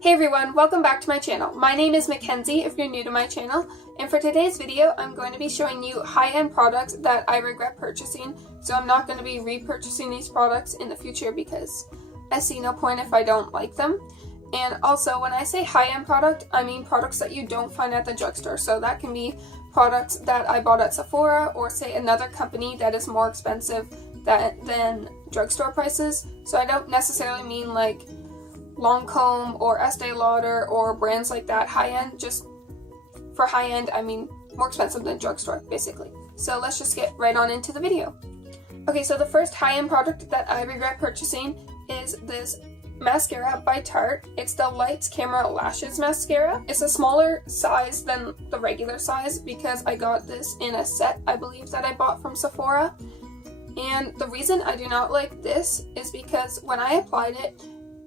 Hey everyone, welcome back to my channel. My name is Mackenzie if you're new to my channel, and for today's video I'm going to be showing you high-end products that I regret purchasing, so I'm not going to be repurchasing these products in the future because I see no point if I don't like them. And also, when I say high-end product, I mean products that you don't find at the drugstore, so that can be products that I bought at Sephora or say another company that is more expensive than drugstore prices. So I don't necessarily mean like Lancome or Estee Lauder or brands like that high-end. Just for high-end, I mean more expensive than drugstore, basically. So let's just get right on into the video. Okay, so the first high-end product that I regret purchasing is this mascara by Tarte. It's the Lights Camera Lashes mascara. It's a smaller size than the regular size because I got this in a set, I believe, that I bought from Sephora. And the reason I do not like this is because when I applied it,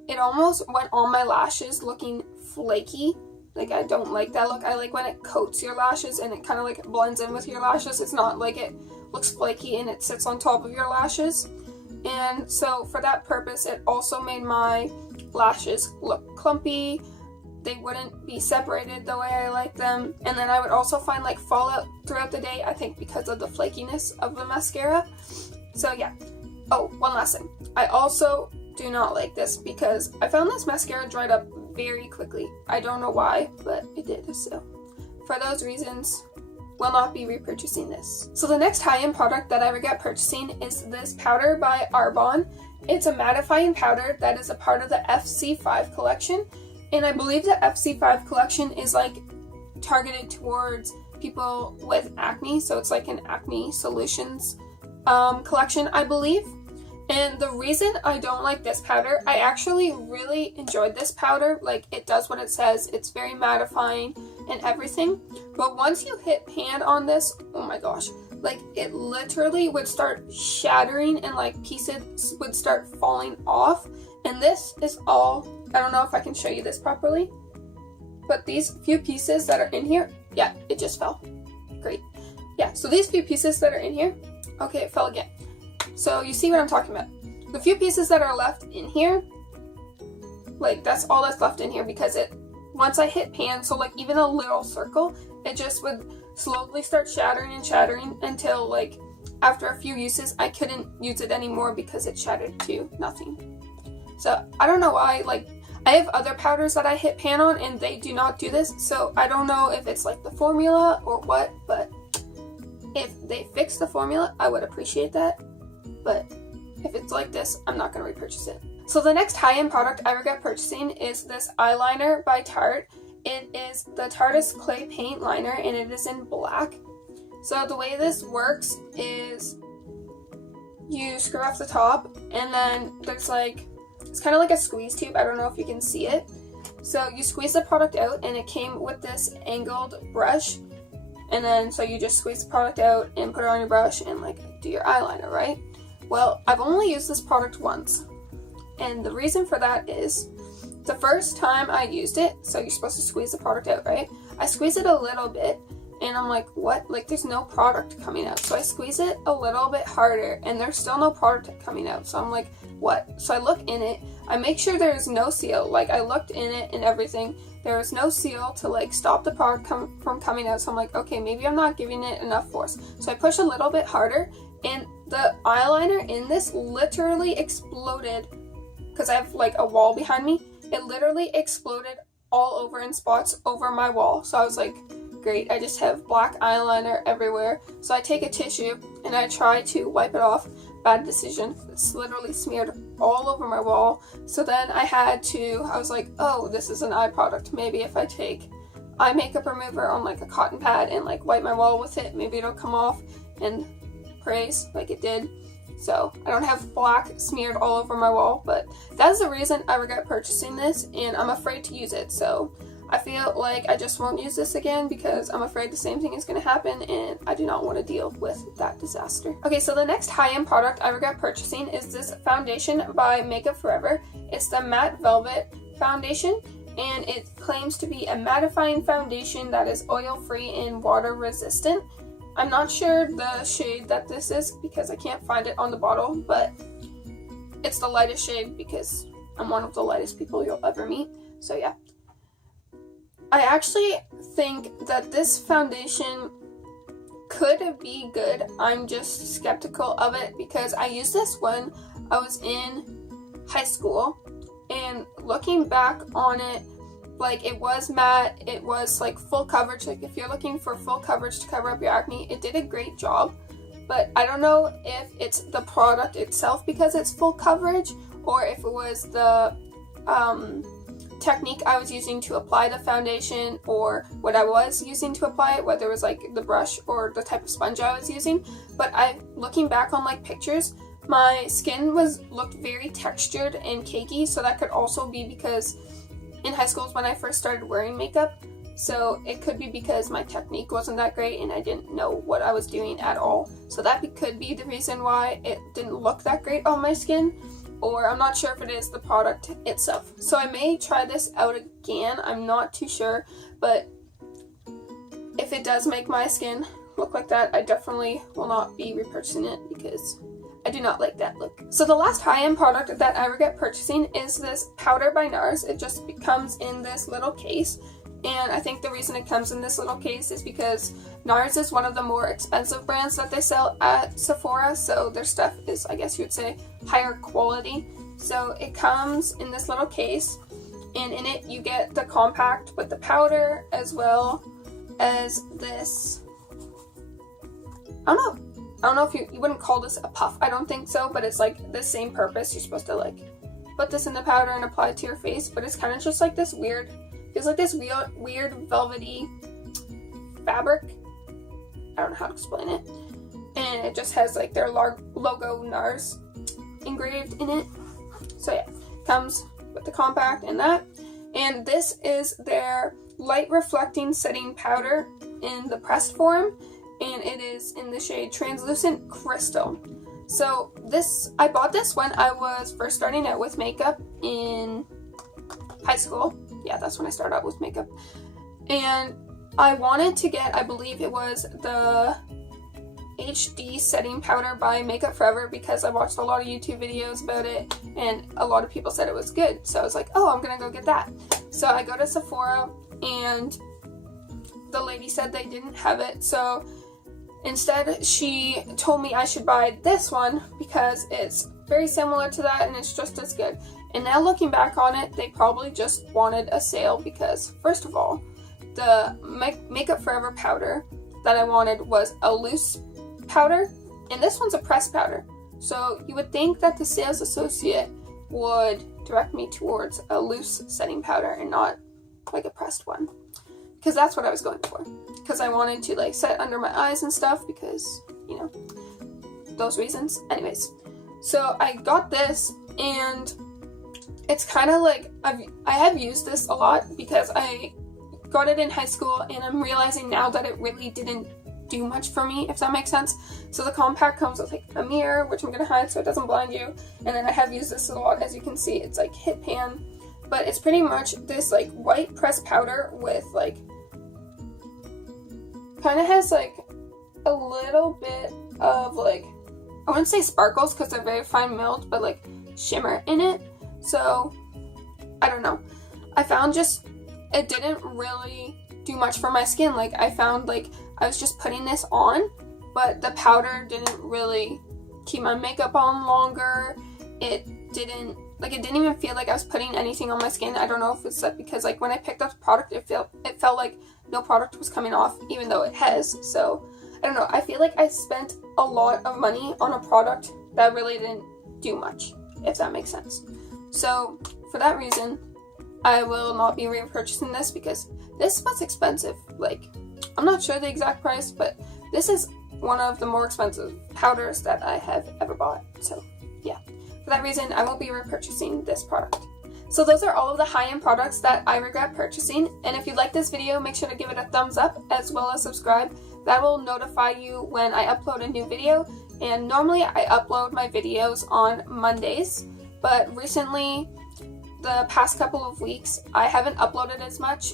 it almost went on my lashes looking flaky. Like, I don't like that look. I like when it coats your lashes and it kind of like blends in with your lashes. It's not like it looks flaky and it sits on top of your lashes. And so for that purpose, it also made my lashes look clumpy. They wouldn't be separated the way I like them. And then I would also find like fallout throughout the day, I think because of the flakiness of the mascara. So yeah. Oh, one last thing. I also do not like this because I found this mascara dried up very quickly. I don't know why, but it did. So for those reasons, will not be repurchasing this. So the next high-end product that I regret purchasing is this powder by Arbonne. It's a mattifying powder that is a part of the FC5 collection, and I believe the FC5 collection is like targeted towards people with acne, so it's like an acne solutions collection, I believe. And the reason I don't like this powder, I actually really enjoyed this powder. Like, it does what it says. It's very mattifying and everything. But once you hit pan on this, oh my gosh, like it literally would start shattering and like pieces would start falling off. And this is all, I don't know if I can show you this properly, but these few pieces that are in here, yeah, it just fell. Great. Yeah, so these few pieces that are in here, okay, it fell again. So you see what I'm talking about. The few pieces that are left in here, like that's all that's left in here because once I hit pan, so like even a little circle, it just would slowly start shattering and shattering until like after a few uses, I couldn't use it anymore because it shattered to nothing. So I don't know why, like I have other powders that I hit pan on and they do not do this. So I don't know if it's like the formula or what, but if they fix the formula, I would appreciate that. But if it's like this, I'm not going to repurchase it. So the next high-end product I regret purchasing is this eyeliner by Tarte. It is the Tarteist Clay Paint Liner, and it is in black. So the way this works is you screw off the top, and then there's like, it's kind of like a squeeze tube. I don't know if you can see it. So you squeeze the product out, and it came with this angled brush. And then, so you just squeeze the product out and put it on your brush and like do your eyeliner, right? Well, I've only used this product once, and the reason for that is the first time I used it, so you're supposed to squeeze the product out, right? I squeeze it a little bit, and I'm like, what? Like, there's no product coming out. So I squeeze it a little bit harder, and there's still no product coming out. So I'm like, what? So I look in it. I make sure there's no seal. Like, I looked in it and everything. There was no seal to, like, stop the product from coming out. So I'm like, okay, maybe I'm not giving it enough force. So I push a little bit harder, and the eyeliner in this literally exploded because I have like a wall behind me. It literally exploded all over in spots over my wall. So I was like, great, I just have black eyeliner everywhere. So I take a tissue and I try to wipe it off. Bad decision. It's literally smeared all over my wall. So then I was like, oh, this is an eye product. Maybe if I take eye makeup remover on like a cotton pad and like wipe my wall with it, maybe it'll come off and praise like it did. So I don't have black smeared all over my wall, but that's the reason I regret purchasing this, and I'm afraid to use it. So I feel like I just won't use this again because I'm afraid the same thing is going to happen, and I do not want to deal with that disaster. Okay, so the next high-end product I regret purchasing is this foundation by Makeup Forever. It's the Matte Velvet Foundation, and it claims to be a mattifying foundation that is oil-free and water-resistant. I'm not sure the shade that this is because I can't find it on the bottle, but it's the lightest shade because I'm one of the lightest people you'll ever meet. So yeah. I actually think that this foundation could be good. I'm just skeptical of it because I used this when I was in high school, and looking back on it, like, it was matte, it was like full coverage. Like, if you're looking for full coverage to cover up your acne, it did a great job. But I don't know if it's the product itself because it's full coverage, or if it was the technique I was using to apply the foundation, or what I was using to apply it, whether it was like the brush or the type of sponge I was using. But looking back on like pictures, my skin looked very textured and cakey, so that could also be because in high school is when I first started wearing makeup. So it could be because my technique wasn't that great and I didn't know what I was doing at all. So that could be the reason why it didn't look that great on my skin. Or I'm not sure if it is the product itself. So I may try this out again. I'm not too sure. But if it does make my skin look like that, I definitely will not be repurchasing it because I do not like that look. So the last high-end product that I regret purchasing is this powder by NARS. It just comes in this little case. And I think the reason it comes in this little case is because NARS is one of the more expensive brands that they sell at Sephora, so their stuff is, I guess you would say, higher quality. So it comes in this little case, and in it you get the compact with the powder as well as this. I don't know if you wouldn't call this a puff. I don't think so, but it's like the same purpose. You're supposed to like put this in the powder and apply it to your face, but it's kind of just like this weird. Feels like this weird velvety fabric. I don't know how to explain it. And it just has like their logo NARS engraved in it. So yeah, comes with the compact and that. And this is their light reflecting setting powder in the pressed form. And it is in the shade Translucent Crystal. So I bought this when I was first starting out with makeup in high school. Yeah, that's when I started out with makeup. And I wanted to get, I believe it was the HD setting powder by Makeup Forever because I watched a lot of YouTube videos about it and a lot of people said it was good. So I was like, oh, I'm gonna go get that. So I go to Sephora and the lady said they didn't have it. So instead she told me I should buy this one because it's very similar to that and it's just as good. And now looking back on it, they probably just wanted a sale because, first of all, the Makeup Forever powder that I wanted was a loose powder, and this one's a pressed powder. So you would think that the sales associate would direct me towards a loose setting powder and not like a pressed one. Because that's what I was going for. Because I wanted to like set under my eyes and stuff because, you know, those reasons. Anyways, so I got this and it's kind of like, I have used this a lot because I got it in high school and I'm realizing now that it really didn't do much for me, if that makes sense. So the compact comes with like a mirror, which I'm going to hide so it doesn't blind you. And then I have used this a lot, as you can see, it's like Hit Pan. But it's pretty much this like white pressed powder with like, kind of has like a little bit of like, I wouldn't say sparkles because they're very fine milled, but like shimmer in it. So, I don't know. I found just, it didn't really do much for my skin. Like, I found, like, I was just putting this on, but the powder didn't really keep my makeup on longer. It didn't even feel like I was putting anything on my skin. I don't know if it's that because, like, when I picked up the product, it felt like no product was coming off, even though it has. So, I don't know. I feel like I spent a lot of money on a product that really didn't do much, if that makes sense. So, for that reason, I will not be repurchasing this because this was expensive. Like, I'm not sure the exact price, but this is one of the more expensive powders that I have ever bought. So, yeah. For that reason, I won't be repurchasing this product. So those are all of the high-end products that I regret purchasing. And if you like this video, make sure to give it a thumbs up as well as subscribe. That will notify you when I upload a new video. And normally I upload my videos on Mondays. But recently, the past couple of weeks, I haven't uploaded as much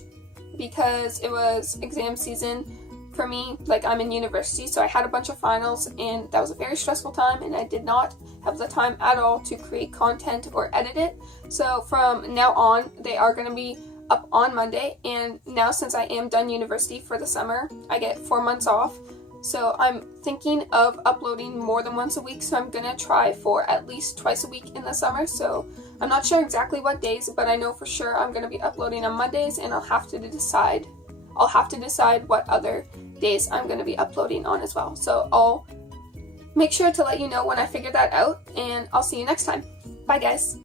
because it was exam season for me, like, I'm in university, so I had a bunch of finals, and that was a very stressful time, and I did not have the time at all to create content or edit it. So from now on, they are going to be up on Monday, and now since I am done university for the summer, I get 4 months off. So I'm thinking of uploading more than once a week, so I'm gonna try for at least twice a week in the summer. So I'm not sure exactly what days, but I know for sure I'm gonna be uploading on Mondays, and I'll have to decide what other days I'm gonna be uploading on as well. So I'll make sure to let you know when I figure that out, and I'll see you next time. Bye guys.